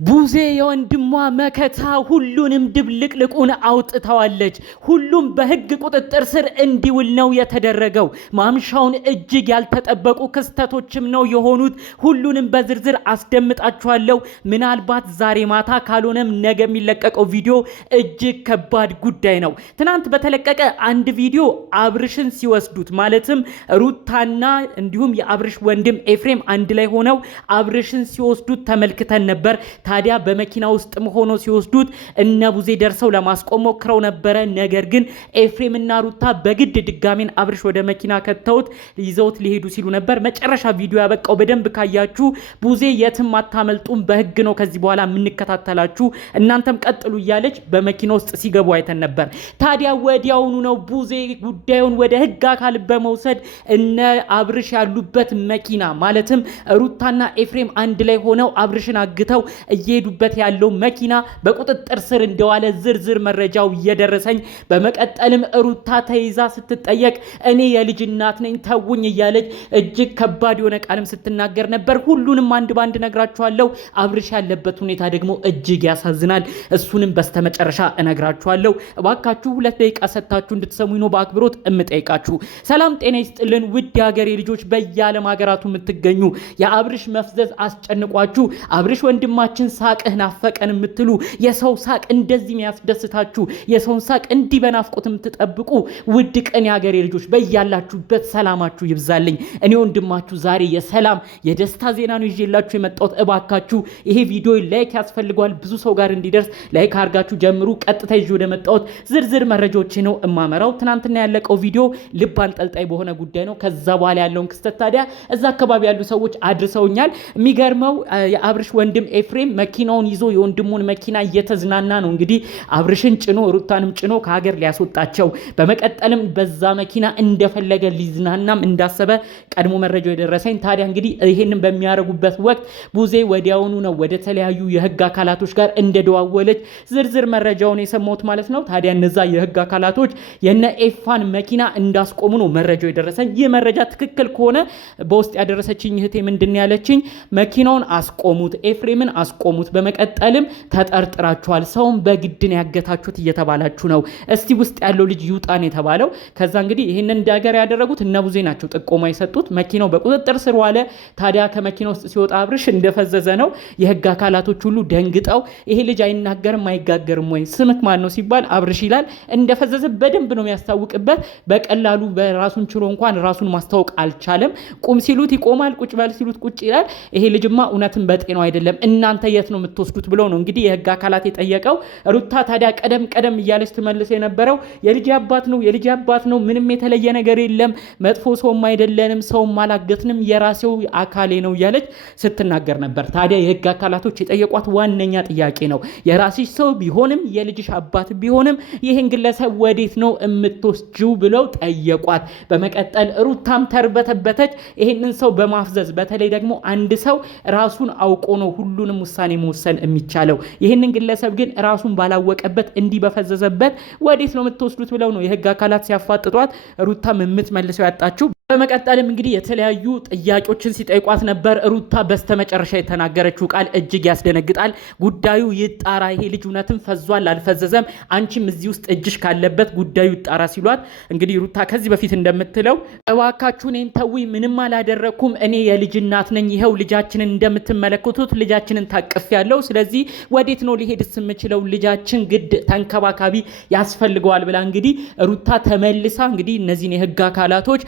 ቡዜ የወንድሟ መከታ ሁሉንም ድብልቅልቁን አውጥታዋለች። ሁሉም በህግ ቁጥጥር ስር እንዲውል ነው የተደረገው። ማምሻውን እጅግ ያልተጠበቁ ክስተቶችም ነው የሆኑት። ሁሉንም በዝርዝር አስደምጣችኋለሁ። ምናልባት ዛሬ ማታ ካልሆነም ነገ የሚለቀቀው ቪዲዮ እጅግ ከባድ ጉዳይ ነው። ትናንት በተለቀቀ አንድ ቪዲዮ አብርሽን ሲወስዱት ማለትም ሩታና እንዲሁም የአብርሽ ወንድም ኤፍሬም አንድ ላይ ሆነው አብርሽን ሲወስዱት ተመልክተን ነበር። ታዲያ በመኪና ውስጥ ሆኖ ሲወስዱት እነ ቡዜ ደርሰው ለማስቆም ሞክረው ነበረ። ነገር ግን ኤፍሬምና ሩታ በግድ ድጋሜን አብርሽ ወደ መኪና ከተውት ይዘውት ሊሄዱ ሲሉ ነበር። መጨረሻ ቪዲዮ ያበቃው በደንብ ካያችሁ ቡዜ የትም አታመልጡም፣ በህግ ነው ከዚህ በኋላ የምንከታተላችሁ፣ እናንተም ቀጥሉ እያለች በመኪና ውስጥ ሲገቡ አይተን ነበር። ታዲያ ወዲያውኑ ነው ቡዜ ጉዳዩን ወደ ህግ አካል በመውሰድ እነ አብርሽ ያሉበት መኪና ማለትም ሩታና ኤፍሬም አንድ ላይ ሆነው አብርሽን አግተው እየሄዱበት ያለው መኪና በቁጥጥር ስር እንደዋለ ዝርዝር መረጃው እየደረሰኝ፣ በመቀጠልም ሩታ ተይዛ ስትጠየቅ እኔ የልጅ እናት ነኝ ተውኝ እያለች እጅግ ከባድ የሆነ ቃልም ስትናገር ነበር። ሁሉንም አንድ ባንድ ነግራችኋለሁ። አብርሽ ያለበት ሁኔታ ደግሞ እጅግ ያሳዝናል። እሱንም በስተመጨረሻ እነግራችኋለሁ። እባካችሁ 2 ደቂቃ ሰጥታችሁ እንድትሰሙኝ ነው በአክብሮት እምጠይቃችሁ። ሰላም ጤና ይስጥልን ውድ የሀገሬ ልጆች፣ በየዓለም ሀገራቱ የምትገኙ የአብርሽ መፍዘዝ አስጨንቋችሁ አብርሽ ወንድማችን ሳቅህ ናፈቀን የምትሉ የሰው ሳቅ እንደዚህ የሚያስደስታችሁ የሰውን ሳቅ እንዲህ በናፍቆት የምትጠብቁ ውድ ቀን የሀገሬ ልጆች በያላችሁበት ሰላማችሁ ይብዛልኝ። እኔ ወንድማችሁ ዛሬ የሰላም የደስታ ዜና ነው ይዤላችሁ የመጣሁት። እባካችሁ ይሄ ቪዲዮ ላይክ ያስፈልገዋል፣ ብዙ ሰው ጋር እንዲደርስ ላይክ አድርጋችሁ ጀምሩ። ቀጥታ ይዤ ወደ መጣሁት ዝርዝር መረጃዎች ነው እማመራው። ትናንትና ያለቀው ቪዲዮ ልብ አንጠልጣይ በሆነ ጉዳይ ነው። ከዛ በኋላ ያለውን ክስተት ታዲያ እዛ አካባቢ ያሉ ሰዎች አድርሰውኛል። የሚገርመው የአብርሽ ወንድም ኤፍሬም መኪናውን ይዞ የወንድሙን መኪና እየተዝናና ነው እንግዲህ አብርሽን ጭኖ ሩታንም ጭኖ ከሀገር ሊያስወጣቸው። በመቀጠልም በዛ መኪና እንደፈለገ ሊዝናናም እንዳሰበ ቀድሞ መረጃው የደረሰኝ። ታዲያ እንግዲህ ይሄንን በሚያደርጉበት ወቅት ቡዜ ወዲያውኑ ነው ወደ ተለያዩ የህግ አካላቶች ጋር እንደደዋወለች ዝርዝር መረጃውን የሰማሁት ማለት ነው። ታዲያ እነዛ የህግ አካላቶች የነ ኤፋን መኪና እንዳስቆሙ ነው መረጃው የደረሰኝ። ይህ መረጃ ትክክል ከሆነ በውስጥ ያደረሰችኝ እህቴ ምንድን ያለችኝ፣ መኪናውን አስቆሙት፣ ኤፍሬምን አስቆሙት፣ በመቀጠልም ተጠርጥራችኋል፣ ሰውን በግድን ያገታችሁት እየተባላችሁ ነው፣ እስቲ ውስጥ ያለው ልጅ ይውጣን የተባለው። ከዛ እንግዲህ ይህንን እንዳገር ያደረጉት እነ ቡዜ ናቸው ጥቆማ የሰጡት። መኪናው በቁጥጥር ስር ዋለ። ታዲያ ከመኪና ውስጥ ሲወጣ አብርሽ እንደፈዘዘ ነው። የህግ አካላቶች ሁሉ ደንግጠው ይሄ ልጅ አይናገርም አይጋገርም ወይ ስምክ ማን ነው ሲባል አብርሽ ይላል። እንደፈዘዘ በደንብ ነው የሚያስታውቅበት። በቀላሉ በራሱን ችሎ እንኳን ራሱን ማስታወቅ አልቻለም። ቁም ሲሉት ይቆማል፣ ቁጭ በል ሲሉት ቁጭ ይላል። ይሄ ልጅማ እውነትም በጤናው አይደለም፣ እናንተ የት ነው የምትወስዱት ብለው ነው እንግዲህ የህግ አካላት የጠየቀው። ሩታ ታዲያ ቀደም እያለች ትመልስ የነበረው የልጅ አባት ነው፣ ምንም የተለየ ነገር የለም፣ መጥፎ ሰውም አይደለንም፣ ሰውም አላገትንም፣ የራሴው አካሌ ነው እያለች ስትናገር ነበር። ታዲያ የህግ አካላቶች የጠየቋት ዋነኛ ጥያቄ ነው፣ የራስሽ ሰው ቢሆንም የልጅሽ አባት ቢሆንም ይህን ግለሰብ ወዴት ነው የምትወስጂው ብለው ጠየቋት። በመቀጠል ሩታም ተርበተበተች። ይህንን ሰው በማፍዘዝ በተለይ ደግሞ አንድ ሰው ራሱን አውቆ ነው ሁሉንም ውሳኔ መወሰን የሚቻለው። ይህንን ግለሰብ ግን ራሱን ባላወቀበት እንዲህ በፈዘዘበት ወዴት ነው የምትወስዱት ብለው ነው የህግ አካላት ሲያፋጥጧት ሩታም የምትመልሰው ያጣችው። በመቀጠልም እንግዲህ የተለያዩ ጥያቄዎችን ሲጠይቋት ነበር። ሩታ በስተመጨረሻ የተናገረችው ቃል እጅግ ያስደነግጣል። ጉዳዩ ይጣራ፣ ይሄ ልጅ እውነትም ፈዟል አልፈዘዘም፣ አንቺም እዚህ ውስጥ እጅሽ ካለበት ጉዳዩ ይጣራ ሲሏት እንግዲህ ሩታ ከዚህ በፊት እንደምትለው እባካችሁ እኔን ተውኝ፣ ምንም አላደረኩም፣ እኔ የልጅ እናት ነኝ፣ ይኸው ልጃችንን እንደምትመለከቱት ልጃችንን ታቅፍ ያለው፣ ስለዚህ ወዴት ነው ሊሄድስ የምችለው፣ ልጃችን ግድ ተንከባካቢ ያስፈልገዋል ብላ እንግዲህ ሩታ ተመልሳ እንግዲህ እነዚህን የህግ አካላቶች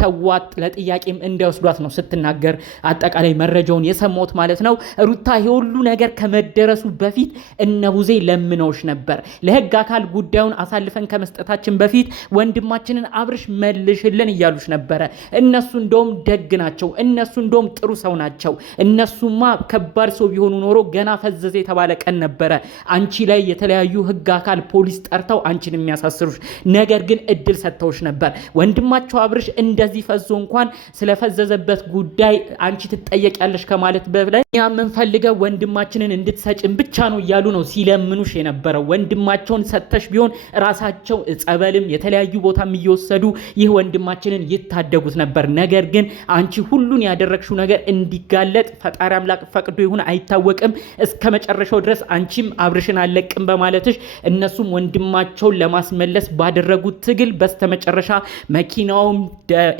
ተዋጥ ለጥያቄም እንዲወስዷት ነው ስትናገር አጠቃላይ መረጃውን የሰማሁት ማለት ነው። ሩታ የሁሉ ነገር ከመደረሱ በፊት እነ ቡዜ ለምነውሽ ነበር፣ ለህግ አካል ጉዳዩን አሳልፈን ከመስጠታችን በፊት ወንድማችንን አብርሽ መልሽልን እያሉሽ ነበረ። እነሱ እንደውም ደግ ናቸው፣ እነሱ እንደውም ጥሩ ሰው ናቸው። እነሱማ ከባድ ሰው ቢሆኑ ኖሮ ገና ፈዘዘ የተባለ ቀን ነበረ አንቺ ላይ የተለያዩ ህግ አካል ፖሊስ ጠርተው አንቺን የሚያሳስሩሽ። ነገር ግን እድል ሰጥተውሽ ነበር። ወንድማቸው አብርሽ እንደዚህ ፈዞ እንኳን ስለፈዘዘበት ጉዳይ አንቺ ትጠየቂያለሽ ከማለት በላይ እኛ የምንፈልገው ወንድማችንን እንድትሰጭን ብቻ ነው እያሉ ነው ሲለምኑሽ የነበረው። ወንድማቸውን ሰጥተሽ ቢሆን ራሳቸው ጸበልም የተለያዩ ቦታም እየወሰዱ ይህ ወንድማችንን ይታደጉት ነበር። ነገር ግን አንቺ ሁሉን ያደረግሽው ነገር እንዲጋለጥ ፈጣሪ አምላክ ፈቅዶ ይሁን አይታወቅም ቢታወቅም እስከ መጨረሻው ድረስ አንቺም አብርሽን አለቅም በማለትሽ እነሱም ወንድማቸውን ለማስመለስ ባደረጉት ትግል በስተመጨረሻ መኪናውም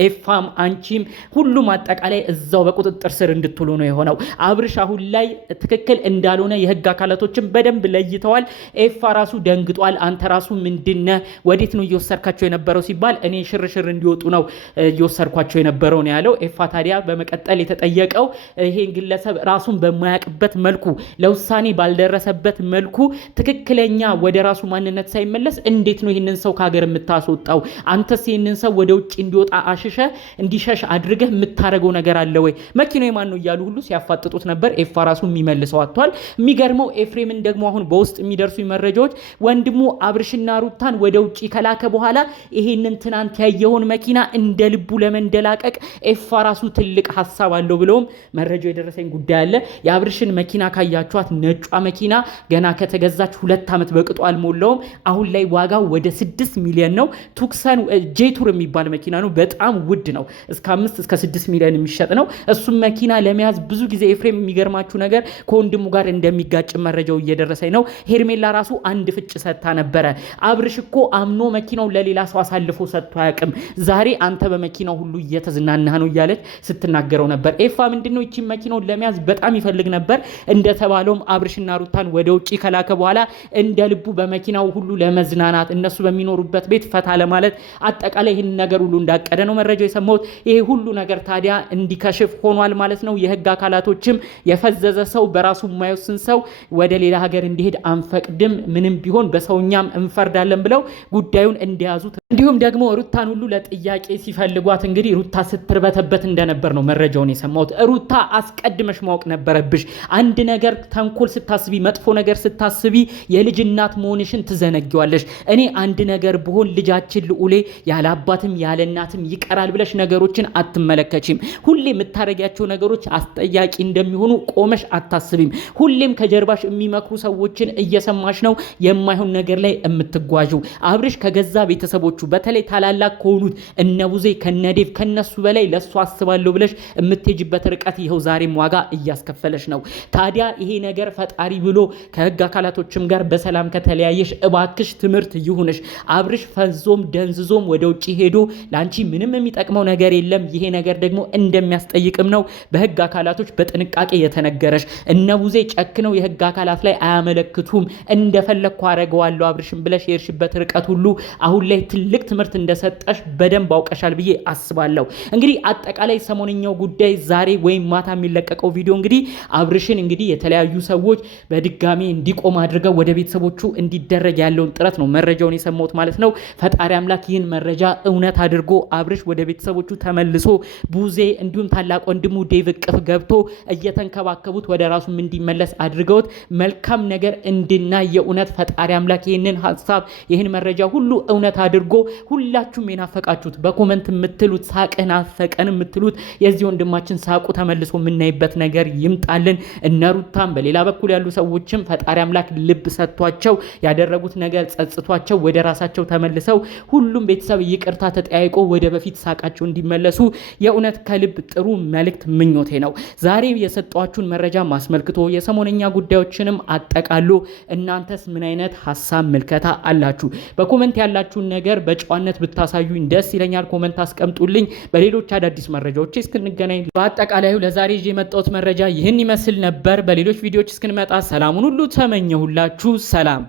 ኤፋም አንቺም ሁሉም አጠቃላይ እዛው በቁጥጥር ስር እንድትውሉ ነው የሆነው። አብርሽ አሁን ላይ ትክክል እንዳልሆነ የህግ አካላቶችን በደንብ ለይተዋል። ኤፋ ራሱ ደንግጧል። አንተ ራሱ ምንድነህ ወዴት ነው እየወሰድካቸው የነበረው ሲባል እኔ ሽርሽር እንዲወጡ ነው እየወሰድኳቸው የነበረው ነው ያለው። ኤፋ ታዲያ በመቀጠል የተጠየቀው ይሄን ግለሰብ ራሱን በማያውቅበት መልኩ ለውሳኔ ባልደረሰበት መልኩ ትክክለኛ ወደ ራሱ ማንነት ሳይመለስ እንዴት ነው ይህንን ሰው ከሀገር የምታስወጣው? አንተስ ይህንን ሰው ወደ ውጭ እንዲወጣ አሽሸ እንዲሸሽ አድርገህ የምታረገው ነገር አለ ወይ? መኪናው የማን ነው እያሉ ሁሉ ሲያፋጥጡት ነበር። ኤፋ ራሱ የሚመልሰው አጥቷል። የሚገርመው ኤፍሬምን ደግሞ አሁን በውስጥ የሚደርሱ መረጃዎች ወንድሙ አብርሽና ሩታን ወደ ውጭ ከላከ በኋላ ይሄንን ትናንት ያየውን መኪና እንደ ልቡ ለመንደላቀቅ ኤፋ ራሱ ትልቅ ሐሳብ አለው ብለውም መረጃው የደረሰኝ ጉዳይ አለ። የአብርሽን መኪና ካያችኋት ነጯ መኪና ገና ከተገዛች 2 ዓመት በቅጦ አልሞላውም። አሁን ላይ ዋጋው ወደ 6 ሚሊዮን ነው። ቱክሰን ጄቱር የሚባል መኪና ነው። በጣም ውድ ነው። እስከ 5 እስከ 6 ሚሊዮን የሚሸጥ ነው። እሱም መኪና ለመያዝ ብዙ ጊዜ ኤፍሬም የሚገርማችሁ ነገር ከወንድሙ ጋር እንደሚጋጭ መረጃው እየደረሰኝ ነው። ሄርሜላ ራሱ አንድ ፍጭ ሰጥታ ነበረ። አብርሽ እኮ አምኖ መኪናው ለሌላ ሰው አሳልፎ ሰጥቶ አያውቅም። ዛሬ አንተ በመኪናው ሁሉ እየተዝናናህ ነው እያለች ስትናገረው ነበር። ኤፋ ምንድነው እቺ መኪናውን ለመያዝ በጣም ይፈልግ ነበር። እንደተባለውም አብርሽና ሩታን ወደ ውጪ ከላከ በኋላ እንደ ልቡ በመኪናው ሁሉ ለመዝናናት እነሱ በሚኖሩበት ቤት ፈታ ለማለት አጠቃላይ ይህን ነገር ሁሉ እንዳቀደ ነው መረጃው የሰማሁት። ይሄ ሁሉ ነገር ታዲያ እንዲከሽፍ ሆኗል ማለት ነው። የህግ አካላቶችም የፈዘዘ ሰው በራሱ የማይወስን ሰው ወደ ሌላ ሀገር እንዲሄድ አንፈቅድም፣ ምንም ቢሆን በሰውኛም እንፈርዳለን ብለው ጉዳዩን እንዲያዙት እንዲሁም ደግሞ ሩታን ሁሉ ለጥያቄ ሲፈልጓት እንግዲህ ሩታ ስትርበተበት እንደነበር ነው መረጃውን የሰማሁት። ሩታ አስቀድመሽ ማወቅ ነበረብሽ። አንድ ነገር ተንኮል ስታስቢ፣ መጥፎ ነገር ስታስቢ የልጅ እናት መሆንሽን ትዘነጊዋለሽ። እኔ አንድ ነገር ብሆን ልጃችን ልዑሌ ያለ አባትም ያለ እናትም ይቀራል ብለሽ ነገሮችን አትመለከቺም። ሁሌ የምታረጊያቸው ነገሮች አስጠያቂ እንደሚሆኑ ቆመሽ አታስቢም። ሁሌም ከጀርባሽ የሚመክሩ ሰዎችን እየሰማሽ ነው የማይሆን ነገር ላይ የምትጓዡ። አብርሽ ከገዛ ቤተሰቦቹ በተለይ ታላላቅ ከሆኑት እነቡዜ ከነዴቭ ከነሱ በላይ ለሱ አስባለሁ ብለሽ የምትሄጂበት ርቀት ይኸው ዛሬም ዋጋ እያስከፈለሽ ነው። ታዲያ ይሄ ነገር ፈጣሪ ብሎ ከህግ አካላቶችም ጋር በሰላም ከተለያየሽ እባክሽ ትምህርት ይሁንሽ። አብርሽ ፈዞም ደንዝዞም ወደ ውጪ ሄዶ ላንቺ ምንም የሚጠቅመው ነገር የለም። ይሄ ነገር ደግሞ እንደሚያስጠይቅም ነው በህግ አካላቶች በጥንቃቄ የተነገረሽ። እነቡዜ ጨክነው የህግ አካላት ላይ አያመለክቱም። እንደፈለግኩ አረገዋለሁ አብርሽም ብለሽ የርሽበት ርቀት ሁሉ አሁን ላይ ትልቅ ትምህርት እንደሰጠሽ በደንብ አውቀሻል ብዬ አስባለሁ። እንግዲህ አጠቃላይ ሰሞንኛው ጉዳይ ዛሬ ወይም ማታ የሚለቀቀው ቪዲዮ እንግዲህ አብርሽን እንግዲህ የተለያዩ ሰዎች በድጋሚ እንዲቆም አድርገው ወደ ቤተሰቦቹ እንዲደረግ ያለውን ጥረት ነው መረጃውን የሰማሁት ማለት ነው። ፈጣሪ አምላክ ይህን መረጃ እውነት አድርጎ አብርሽ ወደ ቤተሰቦቹ ተመልሶ ቡዜ እንዲሁም ታላቅ ወንድሙ ዴቭ እቅፍ ገብቶ እየተንከባከቡት ወደ ራሱም እንዲመለስ አድርገውት መልካም ነገር እንድናይ የእውነት ፈጣሪ አምላክ ይህንን ሐሳብ ይህን መረጃ ሁሉ እውነት አድርጎ ሁላችሁም የናፈቃችሁት በኮመንት የምትሉት ሳቅህ ናፈቀን የምትሉት የዚህ ወንድማችን ሳቁ ተመልሶ የምናይበት ነገር ይምጣልን። እነሩታም በሌላ በኩል ያሉ ሰዎችም ፈጣሪ አምላክ ልብ ሰጥቷቸው ያደረጉት ነገር ጸጽቷቸው ወደ ራሳቸው ተመልሰው ሁሉም ቤተሰብ ይቅርታ ተጠያይቆ ወደ በፊት ሳቃቸው እንዲመለሱ የእውነት ከልብ ጥሩ መልእክት ምኞቴ ነው። ዛሬ የሰጧችሁን መረጃ ማስመልክቶ የሰሞነኛ ጉዳዮችንም አጠቃሎ እናንተስ ምን አይነት ሐሳብ ምልከታ አላችሁ? በኮመንት ያላችሁን ነገር በጨዋነት ብታሳዩኝ ደስ ይለኛል። ኮመንት አስቀምጡልኝ። በሌሎች አዳዲስ መረጃዎች እስክንገናኝ በአጠቃላዩ ለዛሬ ይዤ የመጣሁት መረጃ ይህን ይመስል ነበር። በሌሎች ቪዲዮዎች እስክንመጣ ሰላሙን ሁሉ ተመኘሁላችሁ። ሰላም